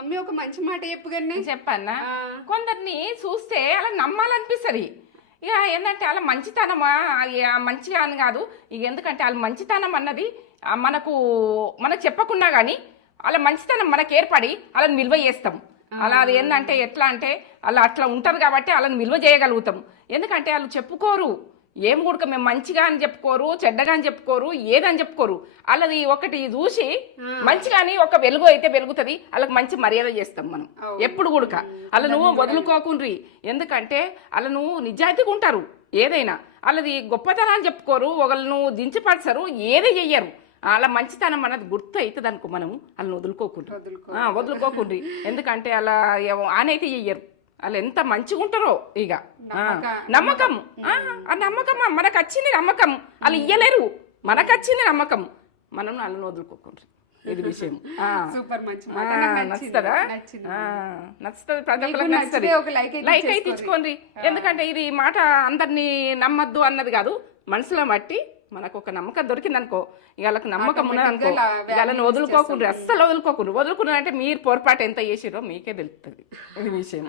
Mummy ఒక మంచి మాట చెప్పుగానే చెప్పన్నా కొందరిని చూస్తే అలా నమ్మాలనిపిస్తుంది. ఇక ఏంటంటే అలా మంచితనమా మంచిగా అని కాదు, ఇక ఎందుకంటే వాళ్ళ మంచితనం అన్నది మనకు చెప్పకున్నా కానీ వాళ్ళ మంచితనం మనకు ఏర్పడి వాళ్ళని విలువ చేస్తాం. అలా అది ఏంటంటే ఎట్లా అంటే అలా అట్లా ఉంటారు కాబట్టి వాళ్ళని విలువ చేయగలుగుతాం. ఎందుకంటే వాళ్ళు చెప్పుకోరు ఏం కూడా మేము మంచిగా అని చెప్పుకోరు, చెడ్డగా అని చెప్పుకోరు, ఏదని చెప్పుకోరు. వాళ్ళది ఒకటి చూసి మంచిగాని ఒక వెలుగు అయితే వెలుగుతుంది, వాళ్ళకి మంచి మర్యాద చేస్తాం మనం ఎప్పుడు కూడా. అలా నువ్వు వదులుకోకుండ్రి, ఎందుకంటే అలా నువ్వు నిజాయితీగా ఉంటారు. ఏదైనా వాళ్ళది గొప్పతనాన్ని చెప్పుకోరు, ఒకళ్ళను దించిపడతారు, ఏదే చెయ్యరు. అలా మంచితనం అన్నది గుర్తు అవుతుంది అనుకో, మనము వాళ్ళని వదులుకోకుండ్రి. ఎందుకంటే అలా ఆనైతే చెయ్యరు, వాళ్ళు ఎంత మంచిగా ఉంటారో. ఇక నమ్మకం, ఆ నమ్మకం మనకు వచ్చింది నమ్మకం, వాళ్ళు ఇయ్యలేరు, మనకు వచ్చింది నమ్మకం, మనం వాళ్ళని వదులుకోకుండ్రి. ఇది విషయం. నచ్చుతుందా? నచ్చుతుంది, ప్రతి ఒక్కరికి నచ్చుతుంది. లైక్ అయితే ఇచ్చుకోండి. ఎందుకంటే ఇది మాట అందరినీ నమ్మద్దు అన్నది కాదు, మనసులో మట్టి మనకు ఒక నమ్మకం దొరికింది అనుకో, ఇక వాళ్ళకి నమ్మకం ఉన్నదనుకో, ఇక వాళ్ళని వదులుకోకుండ్రి, అస్సలు వదులుకోకుండ్రి. వదులుకున్నారంటే మీరు పొరపాటు ఎంత చేసిరో మీకే తెలుస్తుంది. ఇది విషయం.